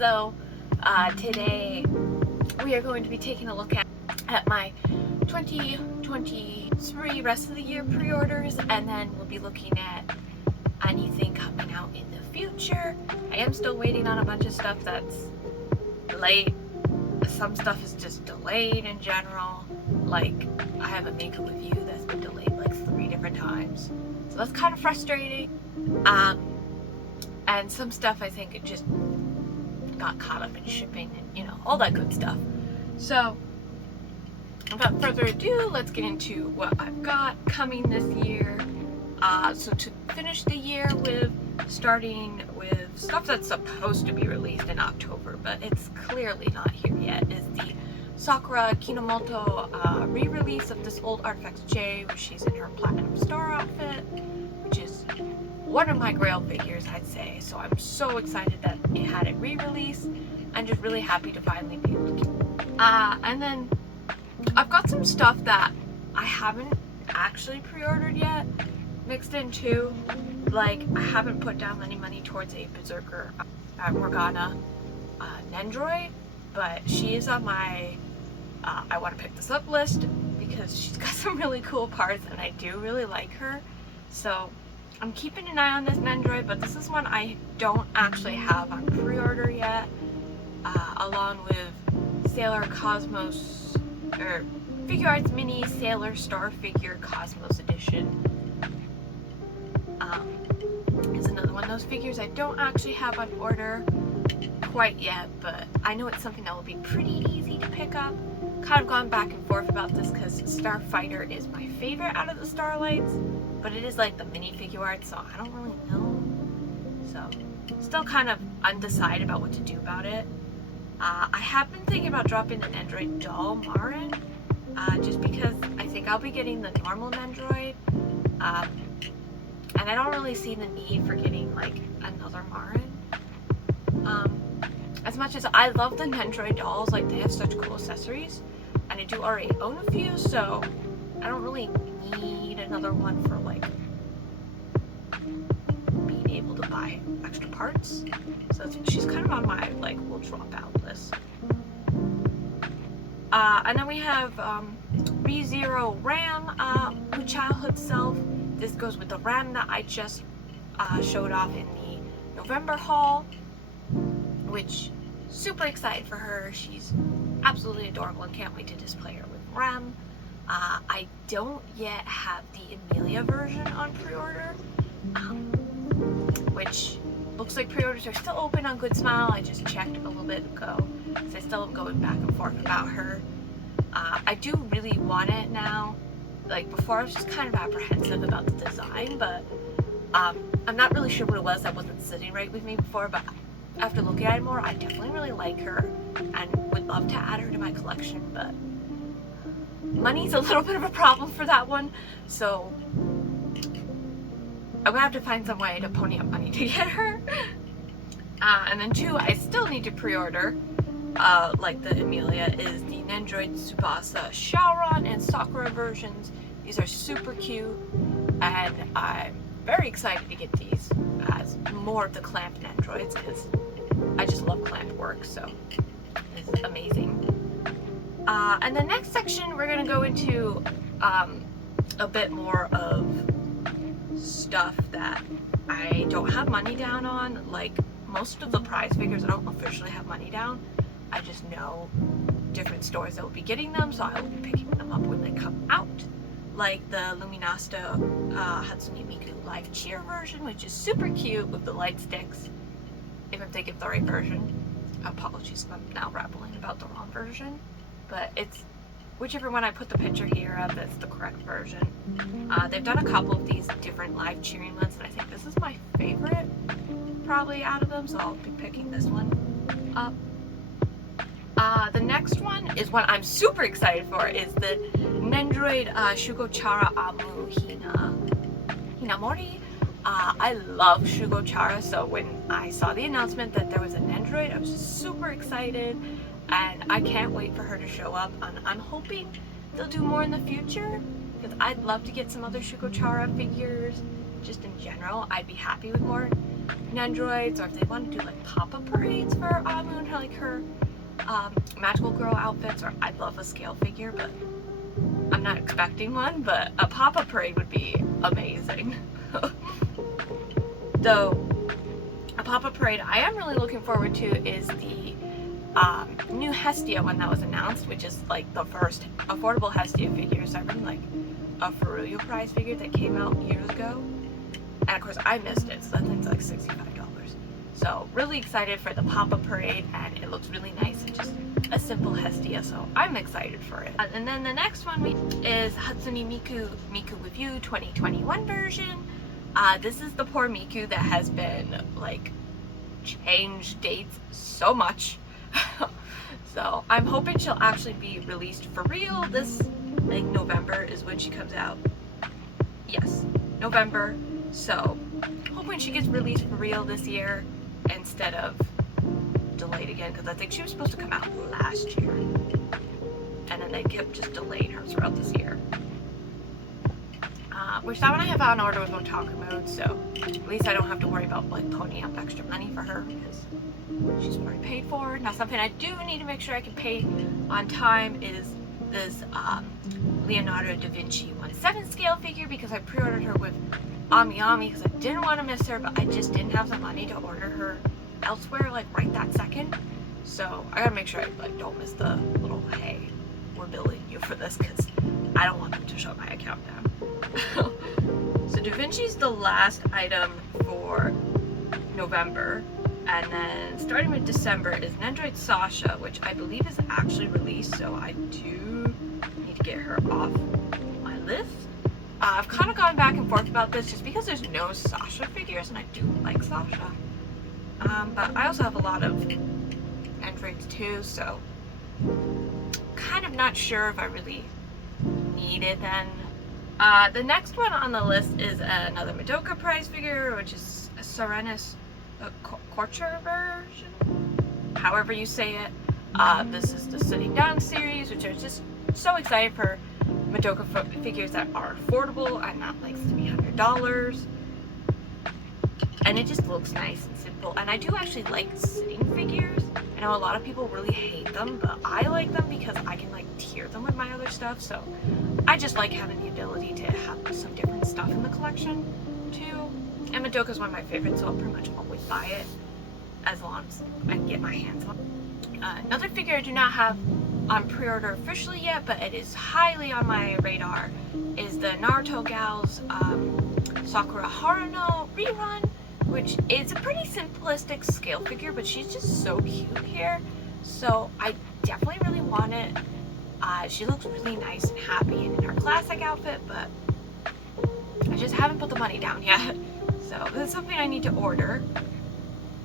So today we are going to be taking a look at my 2023 rest of the year pre-orders, and then we'll be looking at anything coming out in the future. I am still waiting on a bunch of stuff that's late. Some stuff is just delayed in general. Like, I have a Miku review that's been delayed like 3 different times. So that's kind of frustrating. And some stuff I think it just got caught up in shipping and, you know, all that good stuff. So, without further ado, let's get into what I've got coming this year. So to finish the year with, starting with stuff that's supposed to be released in October, but it's clearly not here yet, is the Sakura Kinomoto re-release of this old Artifacts J, where she's in her Platinum Star outfit, which is one of my Grail figures, I'd say. So I'm so excited that it had it re-released. I'm just really happy to finally be able to get it. And then I've got some stuff that I haven't actually pre-ordered yet, mixed in too. Like, I haven't put down any money towards a Berserker Morgana Nendroid, but she is on my I want to pick this up list because she's got some really cool parts and I do really like her. So I'm keeping an eye on this Nendroid, but this is one I don't actually have on pre-order yet, along with Sailor Cosmos, or Figure Arts Mini Sailor Star Figure Cosmos Edition. Is another one of those figures I don't actually have on order quite yet, but I know it's something that will be pretty easy to pick up. Kind of gone back and forth about this because Starfighter is my favorite out of the Starlights, but it is like the mini figure art, so I don't really know. So still kind of undecided about what to do about it. I have been thinking about dropping the Nendroid doll Marin, just because I think I'll be getting the normal Nendroid, and I don't really see the need for getting like another Marin. As much as I love the Nendroid dolls, like, they have such cool accessories, and I do already own a few, so I don't really need another one for like being able to buy extra parts. So she's kind of on my like will drop out list. And then we have ReZero Ram, with childhood self. This goes with the Ram that I just showed off in the November haul, which super excited for her. She's absolutely adorable and can't wait to display her with Ram. I don't yet have the Emilia version on pre-order, which looks like pre-orders are still open on Good Smile. I just checked a little bit ago, so I still am going back and forth about her. I do really want it now. Like, before I was just kind of apprehensive about the design, but I'm not really sure what it was that wasn't sitting right with me before, but after looking at it more, I definitely really like her and would love to add her to my collection, but money's a little bit of a problem for that one, so I'm gonna have to find some way to pony up money to get her. And then 2, I still need to pre-order, like the Emilia, is the Nendroid Tsubasa Shaoran and Sakura versions. These are super cute, and I'm very excited to get these as more of the clamped Nendroids, because I just love clamped work, so this is amazing. And the next section, we're going to go into a bit more of stuff that I don't have money down on. Like, most of the prize figures I don't officially have money down. I just know different stores that will be getting them, so I will be picking them up when they come out. Like the Luminasta Hatsune Miku Live Cheer version, which is super cute with the light sticks, if I'm thinking of the right version. Apologies if I'm now rambling about the wrong version, but it's whichever one I put the picture here of, that's the correct version. They've done a couple of these different live cheering ones, and I think this is my favorite probably out of them, so I'll be picking this one up. The next one is one I'm super excited for, is the Nendroid Shugochara Amu Hinamori. I love Shugochara, so when I saw the announcement that there was a Nendroid, I was just super excited, and I can't wait for her to show up, and I'm hoping they'll do more in the future, because I'd love to get some other Shugochara figures. Just in general, I'd be happy with more Nendroids, or if they want to do like pop-up parades for Amu and like her magical girl outfits, or I'd love a scale figure, but I'm not expecting one, but a pop-up parade would be amazing. Though a pop-up parade I am really looking forward to is the new Hestia one that was announced, which is like the first affordable Hestia figure. So I really like a Furuya prize figure that came out years ago, and of course I missed it, so that thing's like $65. So really excited for the pop-up parade, and it looks really nice and just a simple Hestia, so I'm excited for it. And then the next one is Hatsune Miku with You 2021 version. This is the poor Miku that has been like changed dates so much. So I'm hoping she'll actually be released for real. This, like, November is when she comes out. Yes, November. So hoping she gets released for real this year instead of delayed again, because I think she was supposed to come out last year, and then they kept just delaying her throughout this year. Which that one I have on order with Otaku Mode, so at least I don't have to worry about like ponying up extra money for her because she's already paid for. Now something I do need to make sure I can pay on time is this Leonardo da Vinci 1/7 scale figure, because I pre-ordered her with Ami because I didn't want to miss her, but I just didn't have the money to order her elsewhere like right that second. So I gotta make sure I like don't miss the little hey, we're billing you for this, because I don't want them to shut my account down. So Da Vinci's the last item for November, and then starting with December is Nendroid Sasha, which I believe is actually released, so I do need to get her off my list. I've kind of gone back and forth about this just because there's no Sasha figures, and I do like Sasha. But I also have a lot of Androids too, so kind of not sure if I really need it then. The next one on the list is another Madoka prize figure, which is a Serenus Corcher version, however you say it. This is the Sitting Down series, which are just so excited for Madoka figures that are affordable and not like $300. And it just looks nice and simple. And I do actually like sitting figures. I know a lot of people really hate them, but I like them because I can like tier them with my other stuff. So I just like having the ability to have some different stuff in the collection too. And Madoka is one of my favorites, so I'll pretty much always buy it as long as I can get my hands on it. Another figure I do not have on pre-order officially yet, but it is highly on my radar, is the Naruto Gals Sakura Haruno rerun, which is a pretty simplistic scale figure, but she's just so cute here. So I definitely really want it. She looks really nice and happy in her classic outfit, but I just haven't put the money down yet. So this is something I need to order.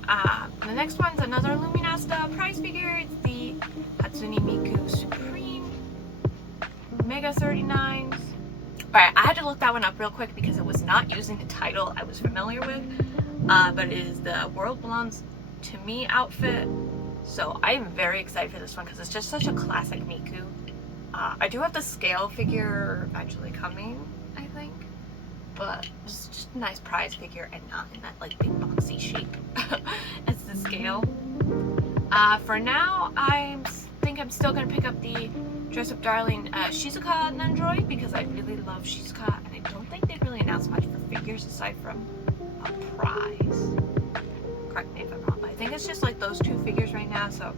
The next one's another Luminasta prize figure. It's the Hatsune Miku Supreme Mega 39s. Alright, I had to look that one up real quick because it was not using the title I was familiar with. But it is the World Belongs to Me outfit. So I am very excited for this one because it's just such a classic Miku. I do have the scale figure eventually coming, I think. But it's just a nice prize figure and not in that like big boxy shape as the scale. For now, I think I'm still going to pick up the Dress Up Darling Shizuka Nendroid because I really love Shizuka, and I don't think they've really announced much for figures aside from a prize. Correct me if I'm wrong, but I think it's just like those two figures right now, so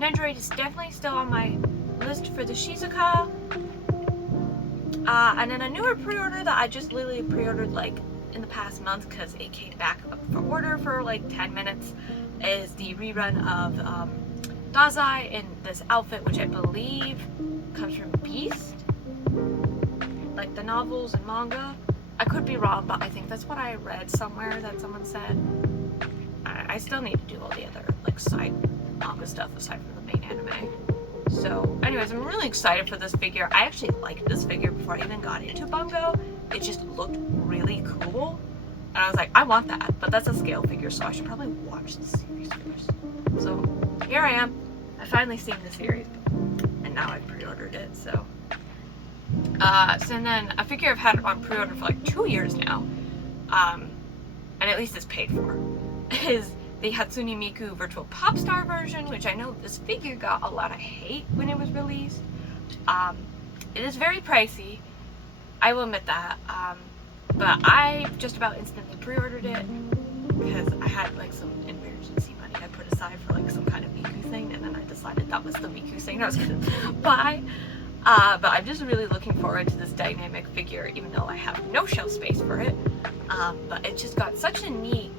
Nendroid is definitely still on my list for the Shizuka. And then a newer pre-order that I just literally pre-ordered like in the past month because it came back up for order for like 10 minutes is the rerun of Dazai in this outfit, which I believe comes from Beast, like the novels and manga. I could be wrong, but I think that's what I read somewhere that someone said. I still need to do all the other like side manga stuff aside from the main anime. So anyways, I'm really excited for this figure. I actually liked this figure before I even got into Bungo. It just looked really cool. And I was like, I want that. But that's a scale figure, so I should probably watch the series first. So here I am. I finally seen the series. And now I've pre-ordered it, so. And then a figure I've had on pre-order for like 2 years now. And at least it's paid for. Is the Hatsune Miku Virtual Pop Star version, which I know this figure got a lot of hate when it was released. It is very pricey, I will admit that, but I just about instantly pre-ordered it because I had like some emergency money I put aside for like some kind of Miku thing, and then I decided that was the Miku thing I was gonna buy. But I'm just really looking forward to this dynamic figure, even though I have no shelf space for it. But it just got such a neat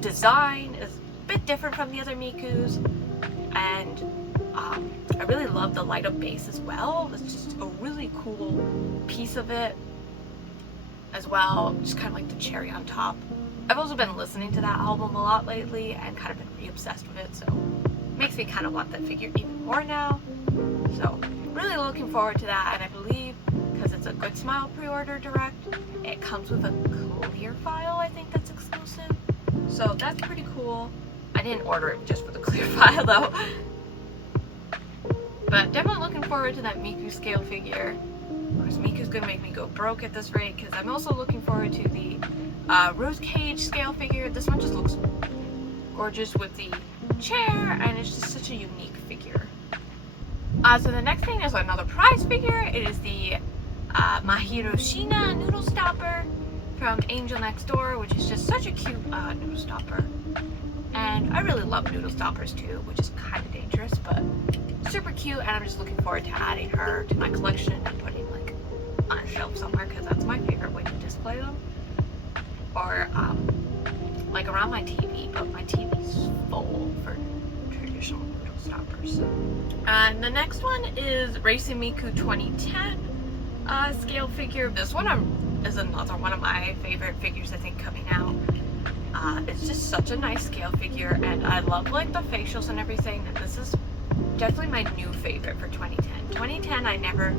design. It's a bit different from the other Mikus, and I really love the light up base as well. It's just a really cool piece of it as well, just kind of like the cherry on top. I've also been listening to that album a lot lately and kind of been re-obsessed with it, so it makes me kind of want that figure even more now. So really looking forward to that, and I believe because it's a Good Smile pre-order direct, it comes with a clear file, I think that's exclusive, so that's pretty cool. I didn't order it just for the clear file though. But definitely looking forward to that Miku scale figure. Of course, Miku's gonna make me go broke at this rate, because I'm also looking forward to the Rose Cage scale figure. This one just looks gorgeous with the chair, and it's just such a unique figure. So the next thing is another prize figure. It is the Mahiro Shina Noodle Stopper from Angel Next Door, which is just such a cute noodle stopper. And I really love noodle stoppers too, which is kind of dangerous, but super cute, and I'm just looking forward to adding her to my collection and putting like on a shelf somewhere, because that's my favorite way to display them. Or like around my TV, but my TV's full for traditional noodle stoppers. And the next one is Racing Miku 2010 scale figure. This one is another one of my favorite figures I think coming out. It's just such a nice scale figure, and I love like the facials and everything, and this is definitely my new favorite for 2010. 2010 I never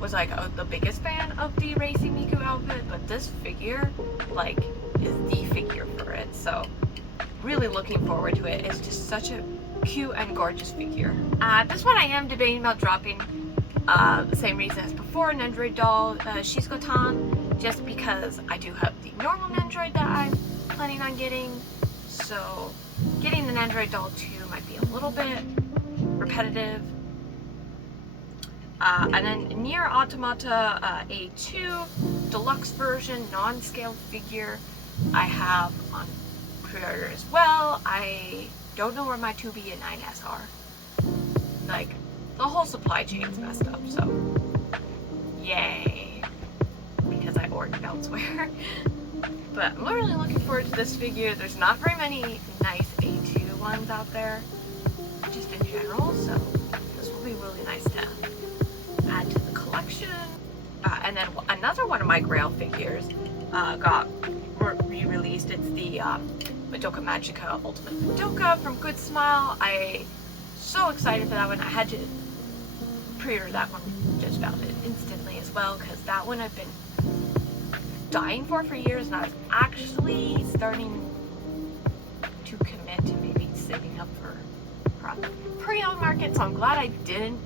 was like the biggest fan of the Racing Miku outfit, but this figure like is the figure for it, so really looking forward to it. It's just such a cute and gorgeous figure. This one I am debating about dropping, the same reason as before, an Android doll, Shizuko-tan, just because I do have the normal Android that I'm planning on getting, so getting an Android doll too might be a little bit repetitive. And then Nier Automata A2 deluxe version non-scale figure I have on pre-order as well. I don't know where my 2B and 9S are. Like, the whole supply chain's messed up, so yay, because I ordered elsewhere. But I'm really looking forward to this figure. There's not very many nice A2 ones out there, just in general, so this will be really nice to add to the collection. And then another one of my Grail figures got re-released. It's the Madoka Magica Ultimate Madoka from Good Smile. I'm so excited for that one. I had to pre-order that one just about instantly as well, because that one I've been dying for years, and I was actually starting to commit to maybe saving up for pre-owned market, so I'm glad I didn't.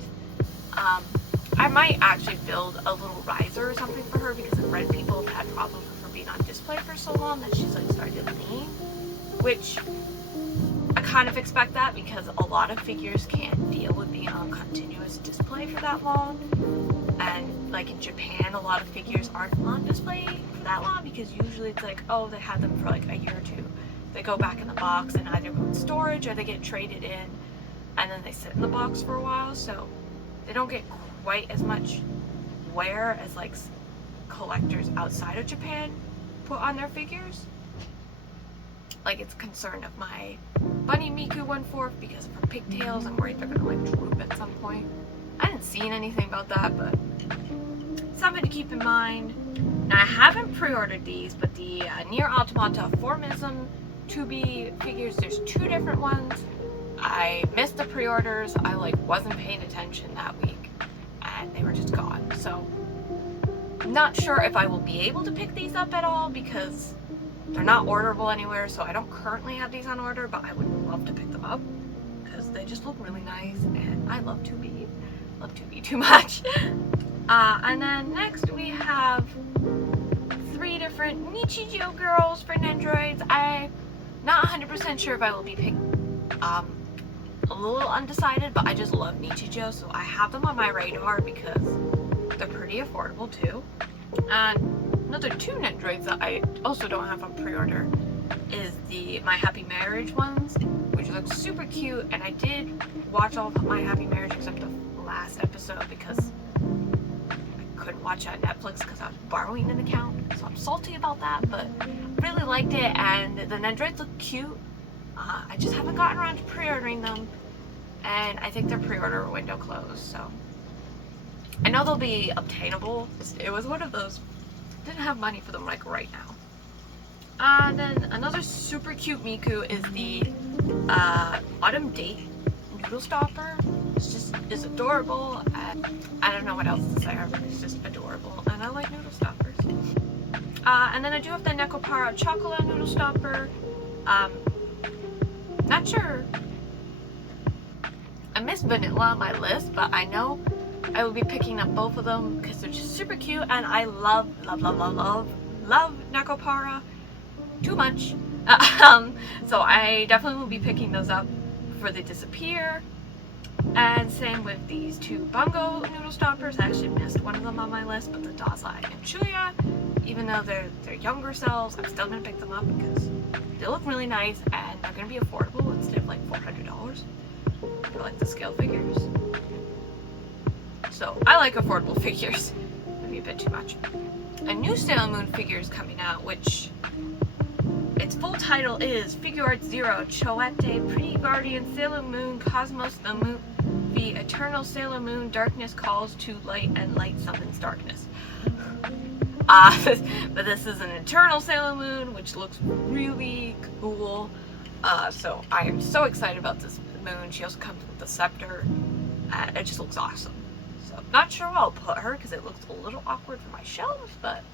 I might actually build a little riser or something for her, because I've read people have had problems with her being on display for so long that she's like started leaning, which I kind of expect that, because a lot of figures can't deal with being on continuous display for that long. And like in Japan, a lot of figures aren't on display for that long, because usually it's like, oh, they had them for like a year or two. They go back in the box and either go in storage or they get traded in, and then they sit in the box for a while, so they don't get quite as much wear as like collectors outside of Japan put on their figures. Like, it's a concern of my Bunny Miku 1/4 because of her pigtails. I'm worried they're gonna like droop at some point. I haven't seen anything about that, but something to keep in mind. Now, I haven't pre-ordered these, but the Nier Automata Formism 2B figures, there's two different ones. I missed the pre-orders. I like wasn't paying attention that week, and they were just gone. So, not sure if I will be able to pick these up at all, because they're not orderable anywhere, so I don't currently have these on order, but I would love to pick them up because they just look really nice, and I love 2B. Love 2B too much. And then next we have 3 different Nichijou girls for Nendroids. I'm Not 100% sure if I will be picking. A little undecided, but I just love Nichijou, so I have them on my radar because they're pretty affordable too. And another two Nendroids that I also don't have on pre-order is the My Happy Marriage ones, which look super cute, and I did watch all of My Happy Marriage except the last episode because I couldn't watch it on Netflix because I was borrowing an account, so I'm salty about that, but really liked it, and the Nendroids look cute. I just haven't gotten around to pre-ordering them, and I think their pre-order window closed, so I know they'll be obtainable. It was one of those, didn't have money for them like right now. And then another super cute Miku is the Autumn Date Noodle Stopper. It's adorable, and I don't know what else to say. It's just adorable, and I like noodle stoppers. And then I do have the Nekopara Chocolate Noodle Stopper. Not sure. I missed Vanilla on my list, but I know I will be picking up both of them because they're just super cute, and I love Nekopara too much. So I definitely will be picking those up before they disappear. And same with these two Bungo Noodle Stoppers. I actually missed one of them on my list, but the Dazai and Chuya, even though they're younger selves, I'm still going to pick them up because they look really nice and they're going to be affordable instead of like $400 for like the scale figures. So I like affordable figures. Maybe a bit too much. A new Sailor Moon figure is coming out, which its full title is Figure Art Zero Choete Pretty Guardian Sailor Moon Cosmos the Eternal Sailor Moon. Darkness calls to light and light summons darkness. But this is an Eternal Sailor Moon, which looks really cool. So I am so excited about this moon. She also comes with the scepter, and it just looks awesome. So not sure where I'll put her because it looks a little awkward for my shelves, but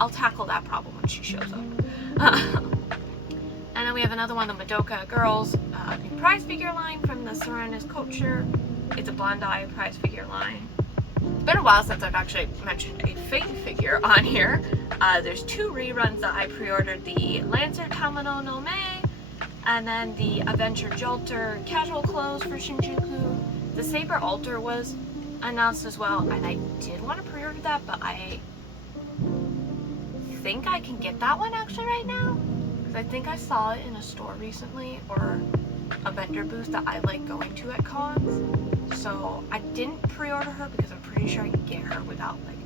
I'll tackle that problem when she shows up. And then we have another one, the Madoka Girls new prize figure line from the Serenus Culture. It's a Bondi prize figure line. It's been a while since I've actually mentioned a Fate figure on here. There's two reruns that I pre-ordered, the Lancer Tamano no Me, and then the Adventure Jolter casual clothes for Shinjuku. The Saber Alter was announced as well, and I did want to pre-order that, but I think I can get that one actually right now, because I think I saw it in a store recently, or a vendor booth that I like going to at cons. So I didn't pre-order her because I'm pretty sure I can get her without like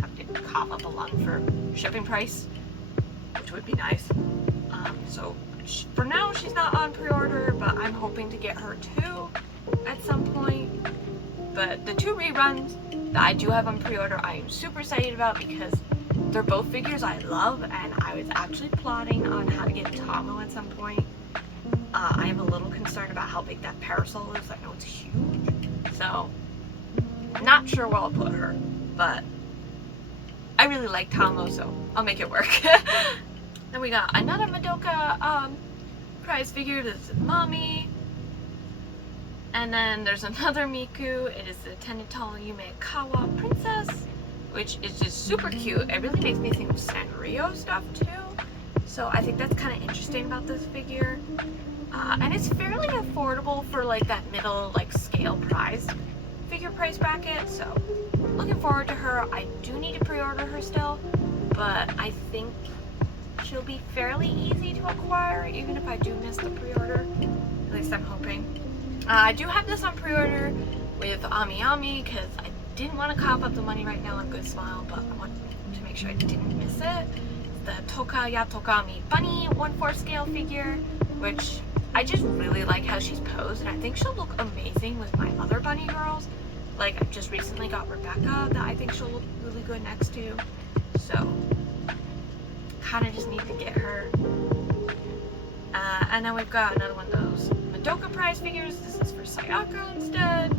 having to cough up a lung for shipping price, which would be nice. So for now she's not on pre-order, but I'm hoping to get her too at some point. But the two reruns that I do have on pre-order, I am super excited about because they're both figures I love, and I was actually plotting on how to get Tamo at some point. I am a little concerned about how big that parasol is. I know it's huge, so not sure where I'll put her, but I really like Tamo, so I'll make it work. Then we got another Madoka prize figure. This is Mommy. And then there's another Miku. It is the Tenetala Yumekawa Princess, which is just super cute. It really makes me think of Sanrio stuff too. So I think that's kind of interesting about this figure. And it's fairly affordable for like that middle like scale prize figure price bracket. So looking forward to her. I do need to pre-order her still, but I think she'll be fairly easy to acquire even if I do miss the pre-order. At least I'm hoping. I do have this on pre-order with Ami Ami because I didn't want to cough up the money right now on Good Smile, but I wanted to make sure I didn't miss it. The Toka Yatogami Bunny 1/4 scale figure, which I just really like how she's posed, and I think she'll look amazing with my other bunny girls. Like, I just recently got Rebecca that I think she'll look really good next to. So, kind of just need to get her. And then we've got another one of those Madoka prize figures. This is for Sayaka instead.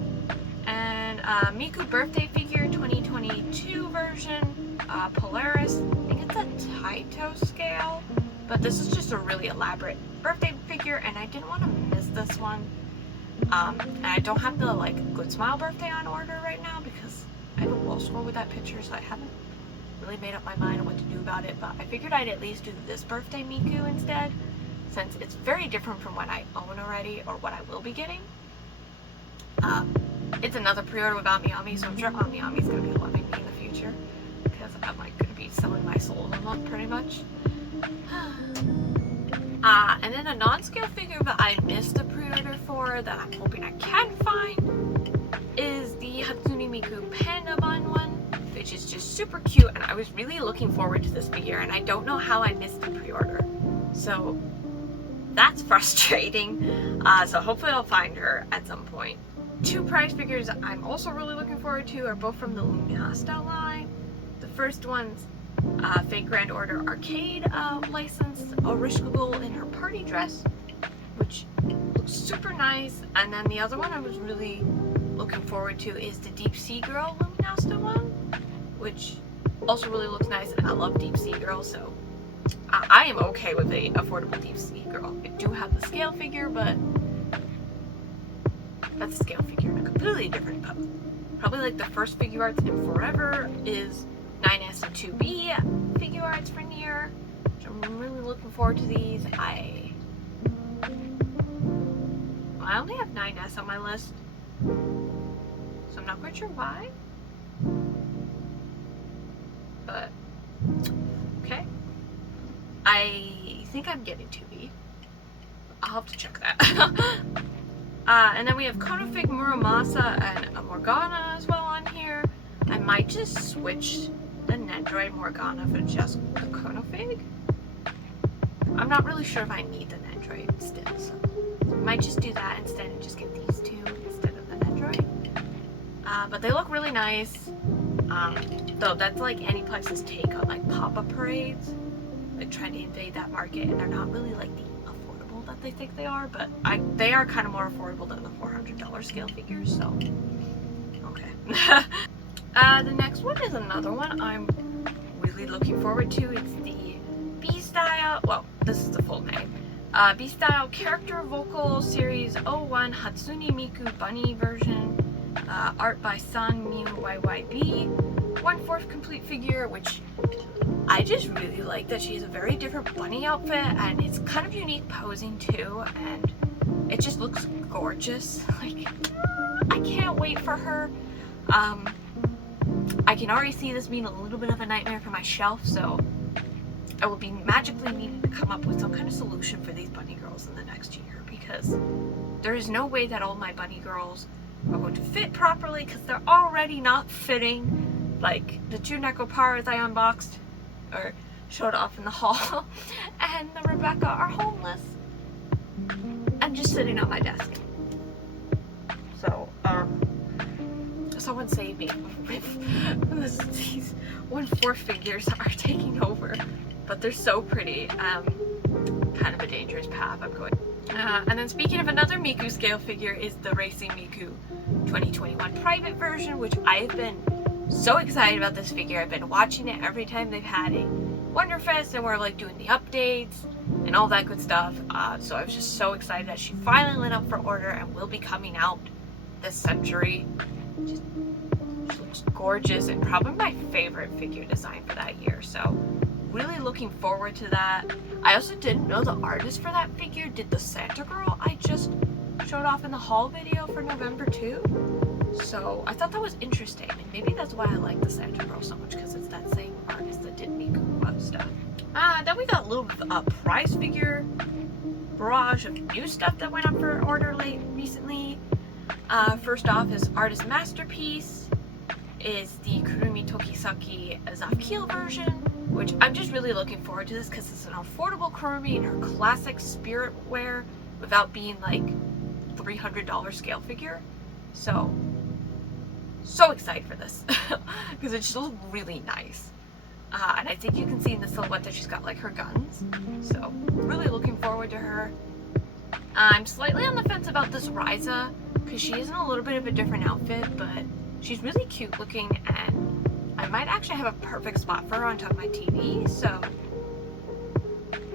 And Miku birthday figure 2022 version, Polaris. I think it's a Taito scale, but this is just a really elaborate birthday figure, and I didn't want to miss this one. And I don't have the like Good Smile birthday on order right now because I have a wall score with that picture, so I haven't really made up my mind on what to do about it. But I figured I'd at least do this birthday Miku instead, since it's very different from what I own already or what I will be getting. It's another pre-order with Ami, so I'm sure Ami is going to be loving me in the future, because I'm like going to be selling my soul a lot pretty much. And then a non-scale figure that I missed a pre-order for that I'm hoping I can find is the Hatsune Miku Panda Bun one, which is just super cute, and I was really looking forward to this figure, and I don't know how I missed the pre-order. So that's frustrating. So hopefully I'll find her at some point. Two prize figures I'm also really looking forward to are both from the Luminasta line. The first one's Fate Grand Order Arcade licensed Orishkagul in her party dress, which looks super nice. And then the other one I was really looking forward to is the Deep Sea Girl Luminasta one, which also really looks nice, and I love Deep Sea Girl, so I am okay with a affordable Deep Sea Girl. I do have the scale figure, but that's a scale figure in a completely different pose. Probably like the first figure arts in forever is 9S and 2B figure arts for Nier. So I'm really looking forward to these. I only have 9S on my list, so I'm not quite sure why. But okay. I think I'm getting 2B. I'll have to check that. And then we have Konofig, Muramasa, and a Morgana as well on here. I might just switch the Nendroid Morgana for just the Konofig. I'm not really sure if I need the Nendroid still, so I might just do that instead and just get these two instead of the Nendroid. But they look really nice. Though that's like Aniplex's take on like pop-up parades, like trying to invade that market, and they're not really like the affordable that they think they are, but they are kind of more affordable than the $400 scale figures, so okay. The next one is another one I'm really looking forward to. It's the B-Style, well, this is the full name, B-Style Character Vocal Series 01 Hatsune Miku Bunny version, art by San Miu YYB, 1/4 complete figure, which I just really like that she has a very different bunny outfit, and it's kind of unique posing too, and it just looks gorgeous. Like, I can't wait for her. I can already see this being a little bit of a nightmare for my shelf, so I will be magically needing to come up with some kind of solution for these bunny girls in the next year, because there is no way that all my bunny girls are going to fit properly, because they're already not fitting. Like the two Nekoparas I unboxed or showed off in the haul and the Rebecca are homeless and just sitting on my desk. So someone save me if these 1/4 figures are taking over, but they're so pretty. Kind of a dangerous path I'm going. And then speaking of another Miku scale figure is the Racing Miku 2021 private version, which I've been so excited about this figure. I've been watching it every time they've had a Wonderfest, and we're like doing the updates and all that good stuff. So I was just so excited that she finally went up for order and will be coming out this century. She looks gorgeous and probably my favorite figure design for that year. So really looking forward to that. I also didn't know the artist for that figure did the Santa Girl I just showed off in the haul video for November 2. So I thought that was interesting, and maybe that's why I like the Santa Girl so much, because it's that same artist that did Miku stuff. Then we got a little prize figure barrage of new stuff that went up for order recently. First off is Artist Masterpiece, is the Kurumi Tokisaki Zafkiel version, which I'm just really looking forward to this because it's an affordable Kurumi in her classic spirit wear without being like $300 scale figure. So excited for this because it just looks really nice. And I think you can see in the silhouette that she's got like her guns. So really looking forward to her. I'm slightly on the fence about this Ryza because she is in a little bit of a different outfit, but she's really cute looking, and I might actually have a perfect spot for her on top of my TV, so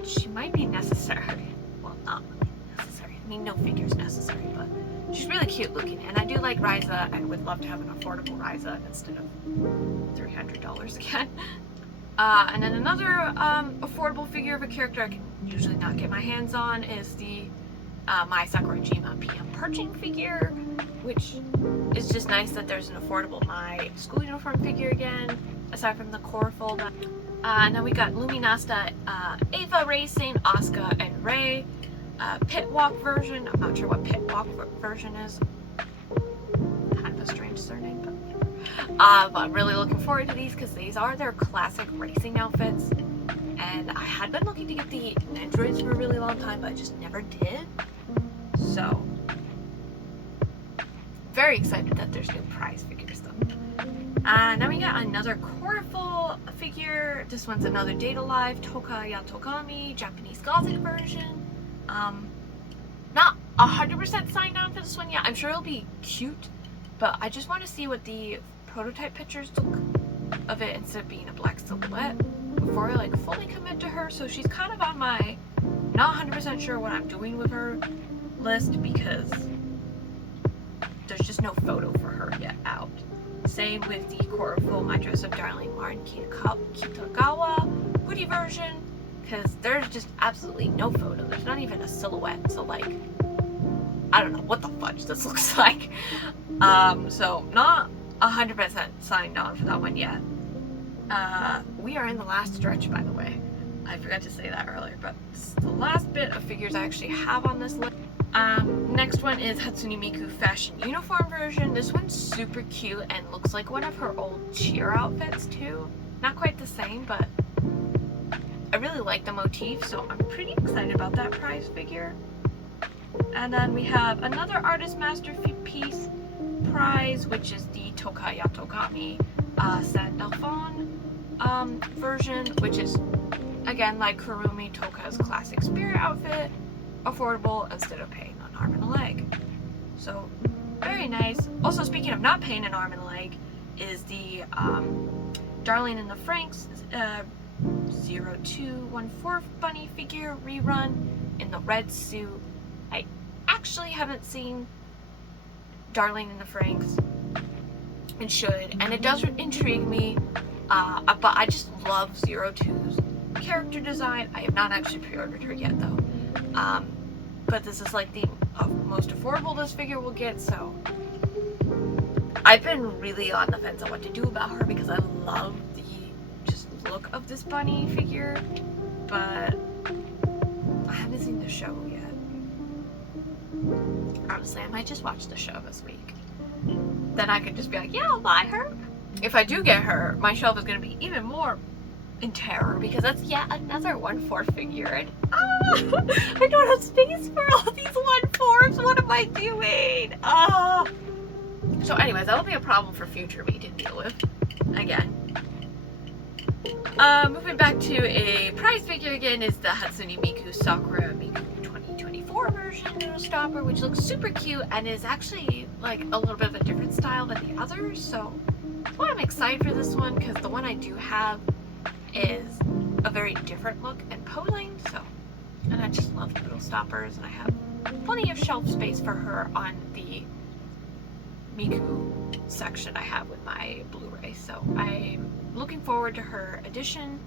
she might be necessary. Well, not really necessary. I mean, no figure's necessary, but she's really cute looking, and I do like Ryza and would love to have an affordable Ryza instead of $300 again. And then another affordable figure of a character I can usually not get my hands on is the my Sakurajima PM Perching figure, which is just nice that there's an affordable my school uniform figure again, aside from the core fold. And then we got Luminasta, Ava Racing, Asuka, and Rei. Pit Walk version. I'm not sure what Pit Walk version is. Kind of a strange surname, but I'm really looking forward to these because these are their classic racing outfits. And I had been looking to get the androids for a really long time, but I just never did. So, very excited that there's new prize figures though. Now we got another Coreful figure. This one's another Data Live Toka Yatogami Japanese Gothic version. Not 100% signed on for this one yet. I'm sure it'll be cute, but I just want to see what the prototype pictures look of it instead of being a black silhouette before I like fully commit to her. So she's kind of on my not 100% sure what I'm doing with her list because there's just no photo for her yet out. Same with the Coreful My Dress of Darling Lauren Kitagawa hoodie version, because there's just absolutely no photo. There's not even a silhouette, so like, I don't know what the fudge this looks like. So not 100% signed on for that one yet. We are in the last stretch, by the way. I forgot to say that earlier, but this is the last bit of figures I actually have on this list. Next one is Hatsune Miku fashion uniform version. This one's super cute and looks like one of her old cheer outfits too. Not quite the same, but I really like the motif, so I'm pretty excited about that prize figure. And then we have another artist masterpiece prize, which is the Toka Yatogami San Delphon version, which is again like Kurumi Toka's classic spirit outfit, affordable instead of paying an arm and a leg. So very nice. Also, speaking of not paying an arm and a leg, is the Darling in the Franxx 0214 bunny figure rerun in the red suit. I actually haven't seen Darling in the Franxx and should, and it does intrigue me, but I just love 02's character design. I have not actually pre-ordered her yet though, but this is like the most affordable this figure will get, so I've been really on the fence on what to do about her because I love the just look of this bunny figure, but I haven't seen the show yet. Honestly, I might just watch the show this week. Then I could just be like, yeah, I'll buy her. If I do get her, my shelf is going to be even more in terror because that's yet another 1/4 figure, and I don't have space for all these 1/4s. What am I doing? So anyways, that will be a problem for future me to deal with again. Moving back to a prize figure again is the Hatsune Miku Sakura Miku 2024 version Noodle Stopper, which looks super cute and is actually like a little bit of a different style than the others. So that's why I'm excited for this one, because the one I do have is a very different look and posing. So, and I just love Noodle Stoppers, and I have plenty of shelf space for her on the Miku section I have with my Blu-ray, so I'm looking forward to her addition.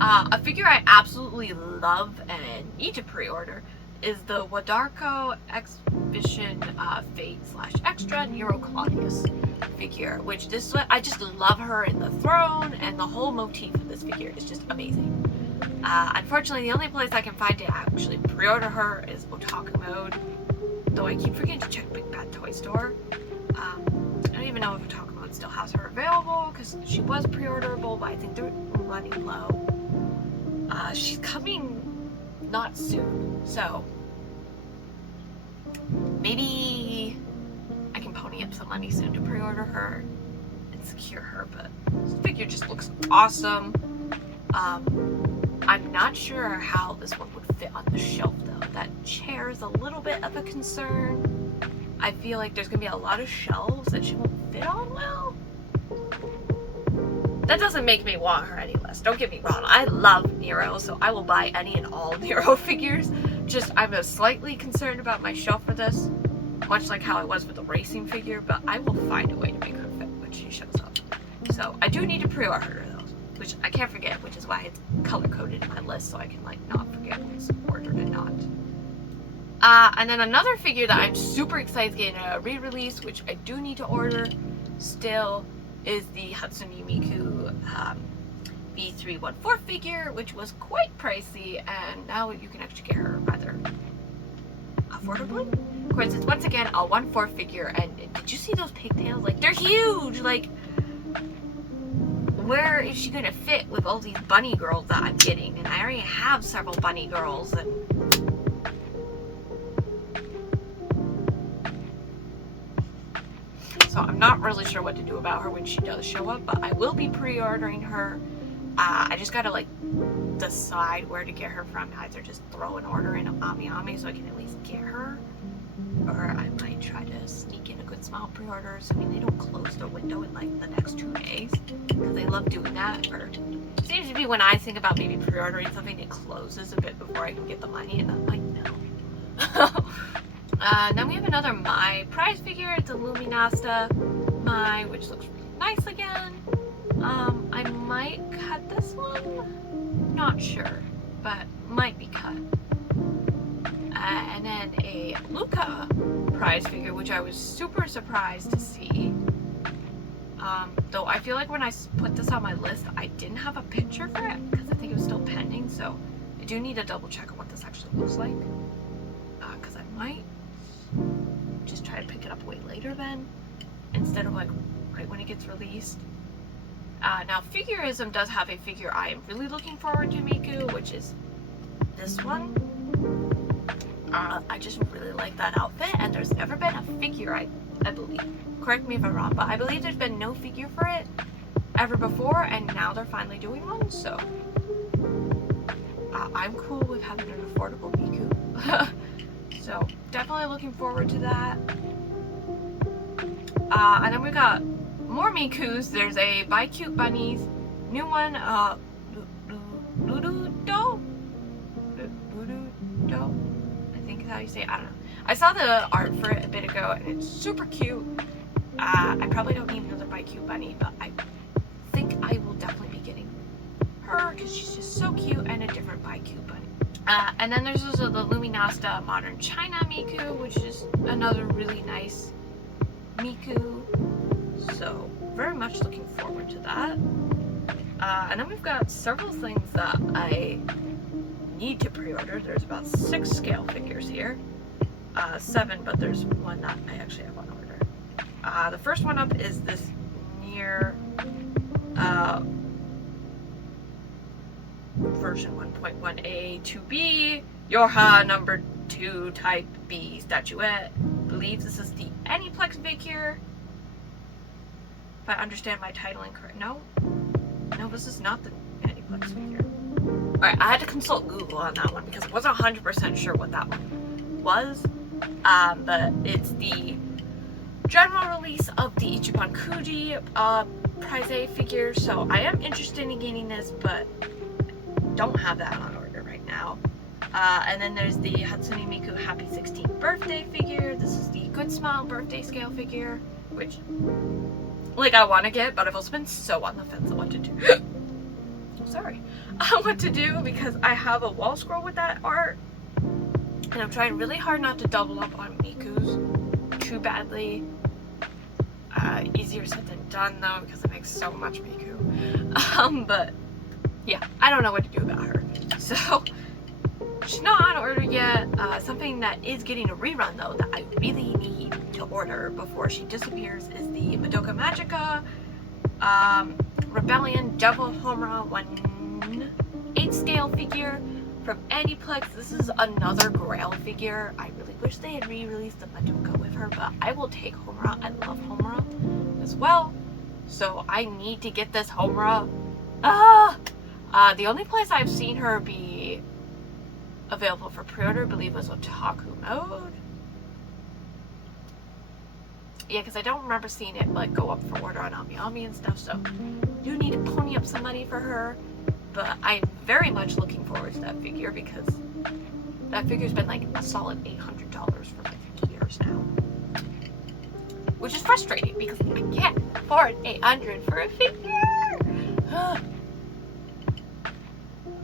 A figure I absolutely love and need to pre-order is the Wadarko Exhibition Fate/Extra Nero Claudius figure, which I just love her in the throne, and the whole motif of this figure is just amazing. Unfortunately, the only place I can find to actually pre-order her is Otaku Mode, though I keep forgetting to check Big Bad Toy Store. I don't even know if Otaku Mode still has her available, because she was pre-orderable, but I think they're running low. She's coming not soon, so maybe I can pony up some money soon to pre-order her and secure her, but this figure just looks awesome. I'm not sure how this one would fit on the shelf though. That chair is a little bit of a concern. I feel like there's gonna be a lot of shelves that she won't fit on well. That doesn't make me want her any less. Don't get me wrong. I love Nero, so I will buy any and all Nero figures. Just, I'm slightly concerned about my shelf for this, much like how I was with the racing figure, but I will find a way to make her fit when she shows up. So, I do need to pre-order those. which I can't forget, which is why it's color-coded in my list so I can like not forget what's ordered and not. And then another figure that I'm super excited to get in a re-release, which I do need to order still, is the Hatsune Miku B314 figure, which was quite pricey, and now you can actually get her rather affordably. Of course, it's once again a 1/4 figure, and did you see those pigtails? Like, they're huge! Like, where is she gonna fit with all these bunny girls that I'm getting? And I already have several bunny girls, and so I'm not really sure what to do about her when she does show up, but I will be pre-ordering her. I just gotta like decide where to get her from. Either just throw an order in Ami so I can at least get her, or I might try to sneak in a Good Smile pre-order, assuming they don't close the window in like the next 2 days, because they love doing that. Or it seems to be when I think about maybe pre-ordering something, it closes a bit before I can get the money, and I'm like, no. Then we have another Mai prize figure. It's a Luminasta Mai, which looks really nice again. I might cut this one. Not sure, but might be cut. And then a Luca prize figure, which I was super surprised to see. Though I feel like when I put this on my list, I didn't have a picture for it because I think it was still pending. So I do need to double check on what this actually looks like. Because I might just try to pick it up way later then, instead of like right when it gets released. Now Figurism does have a figure I am really looking forward to, Miku, which is this one. I just really like that outfit, and there's never been a figure, I believe, correct me if I'm wrong, but I believe there's been no figure for it ever before, and now they're finally doing one, so I'm cool with having an affordable Miku. So definitely looking forward to that. And then we got more Mikus. There's a Buy Cute Bunnies, new one, Noodle, I think is how you say it. I don't know. I saw the art for it a bit ago, and it's super cute. I probably don't need another Buy Cute Bunny, but I think I will definitely be getting her because she's just so cute, and a different Buy Cute Bunny. And then there's also the Luminasta Modern China Miku, which is another really nice Miku. So very much looking forward to that. And then we've got several things that I need to pre-order. There's about 6 scale figures here. 7, but there's one that I actually have on order. The first one up is this Nier version 1.1a 2b Yorha number 2 type B statuette. I believe this is the Aniplex figure, if I understand my titling correct. No, this is not the Aniplex figure. Alright, I had to consult Google on that one because I wasn't 100% sure what that one was. But it's the general release of the Ichiban Kuji Prize A figure, so I am interested in getting this, but don't have that on order right now. And then there's the Hatsune Miku Happy 16th Birthday figure. This is the Good Smile birthday scale figure, which, like, I want to get, but I've also been so on the fence on what to do. Sorry. What to do, because I have a wall scroll with that art, and I'm trying really hard not to double up on Miku's too badly. Easier said than done though, because it makes so much Miku. But yeah, I don't know what to do about her. So she's not on order yet. Something that is getting a rerun though that I really need to order before she disappears is the Madoka Magica Rebellion Double Homura 1/8 scale figure from Aniplex. This is another Grail figure. I really wish they had re-released the Madoka with her, but I will take Homura. I love Homura as well, so I need to get this Homura. The only place I've seen her be available for pre-order, I believe, was Otaku Mode. Yeah, because I don't remember seeing it like go up for order on Ami and stuff, so do need to pony up some money for her. But I'm very much looking forward to that figure because that figure's been like a solid $800 for like years now. Which is frustrating because I can't afford $800 for a figure.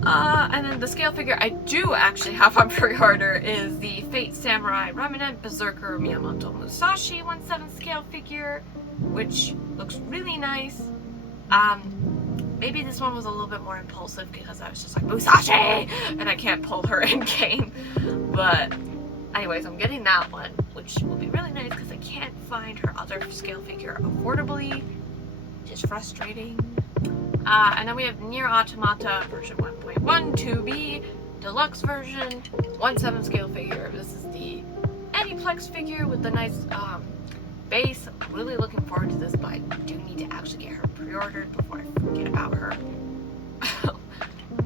And then the scale figure I do actually have on pre-order is the Fate Samurai Remnant Berserker Miyamoto Musashi 1/7 scale figure, which looks really nice. Maybe this one was a little bit more impulsive because I was just like, Musashi! And I can't pull her in game. But anyways, I'm getting that one, which will be really nice because I can't find her other scale figure affordably, which is frustrating. And then we have Nier Automata version 1.1 2B deluxe version 1/7 scale figure. This is the Aniplex figure with the nice base. I'm really looking forward to this, but I do need to actually get her pre-ordered before I forget about her.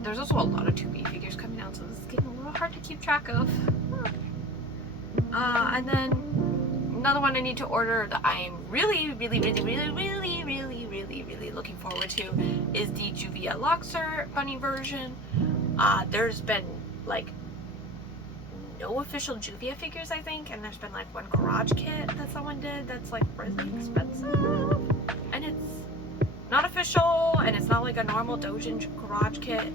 There's also a lot of 2B figures coming out, so this is getting a little hard to keep track of. And then another one I need to order that I am really looking forward to is the Juvia Loxer bunny version. There's been like no official Juvia figures, I think, and there's been like one garage kit that someone did that's like really expensive, and it's not official, and it's not like a normal Dojin garage kit,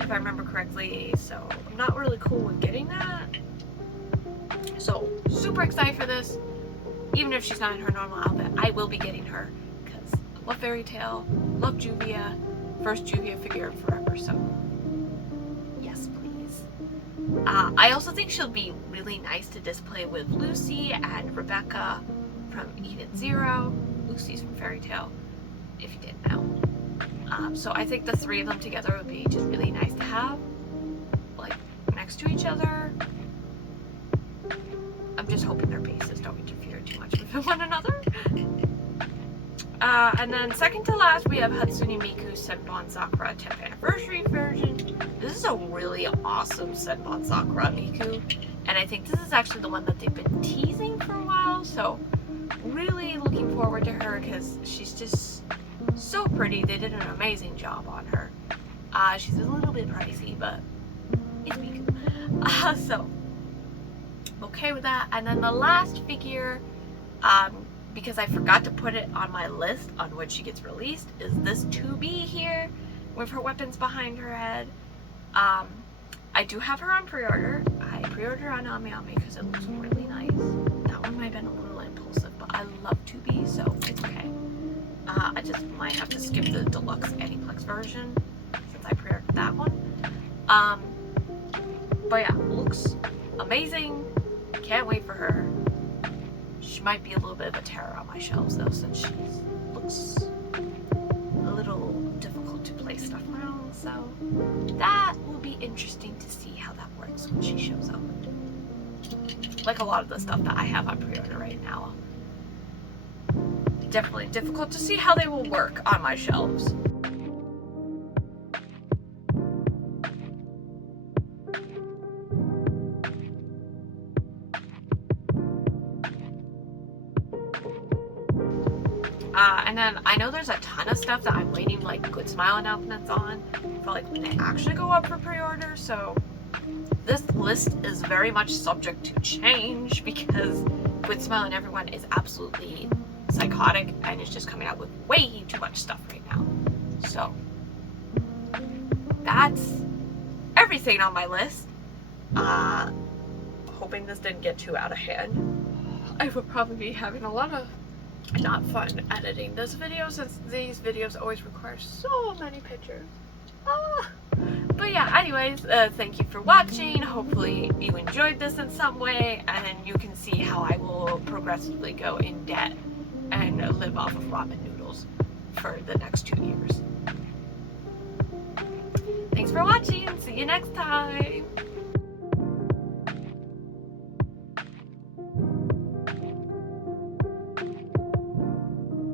if I remember correctly, so I'm not really cool with getting that. So super excited for this. Even if she's not in her normal outfit, I will be getting her because I love Fairy Tail, love Juvia, first Juvia figure forever, so yes please. I also think she'll be really nice to display with Lucy and Rebecca from Eden Zero. Lucy's from Fairy Tail, if you didn't know. So I think the three of them together would be just really nice to have, like, next to each other. I'm just hoping their bases don't interfere too much with one another. And then second to last, we have Hatsune Miku Senbon Sakura 10th anniversary version. This is a really awesome Senbon Sakura Miku, and I think this is actually the one that they've been teasing for a while, so really looking forward to her because she's just so pretty. They did an amazing job on her. She's a little bit pricey, but it's Miku. So okay with that. And then the last figure, because I forgot to put it on my list on when she gets released, is this 2B here with her weapons behind her head. I do have her on pre-order. I pre-ordered on AmiAmi because it looks really nice. That one might have been a little impulsive, but I love 2B, so it's okay. I just might have to skip the deluxe Aniplex version since I pre-ordered that one. But yeah, looks amazing. Can't wait for her. She might be a little bit of a terror on my shelves though, since she looks a little difficult to place stuff around, so that will be interesting to see how that works when she shows up. Like a lot of the stuff that I have on pre-order right now. Definitely difficult to see how they will work on my shelves. And then I know there's a ton of stuff that I'm waiting like Good Smile announcements on for like when they actually go up for pre-order, so this list is very much subject to change because Good Smile and everyone is absolutely psychotic and is just coming out with way too much stuff right now. So that's everything on my list. Hoping this didn't get too out of hand. I will probably be having a lot of not fun editing this video since these videos always require so many pictures. But yeah, anyways, thank you for watching. Hopefully you enjoyed this in some way, and then you can see how I will progressively go in debt and live off of ramen noodles for the next 2 years. Thanks for watching. See you next time.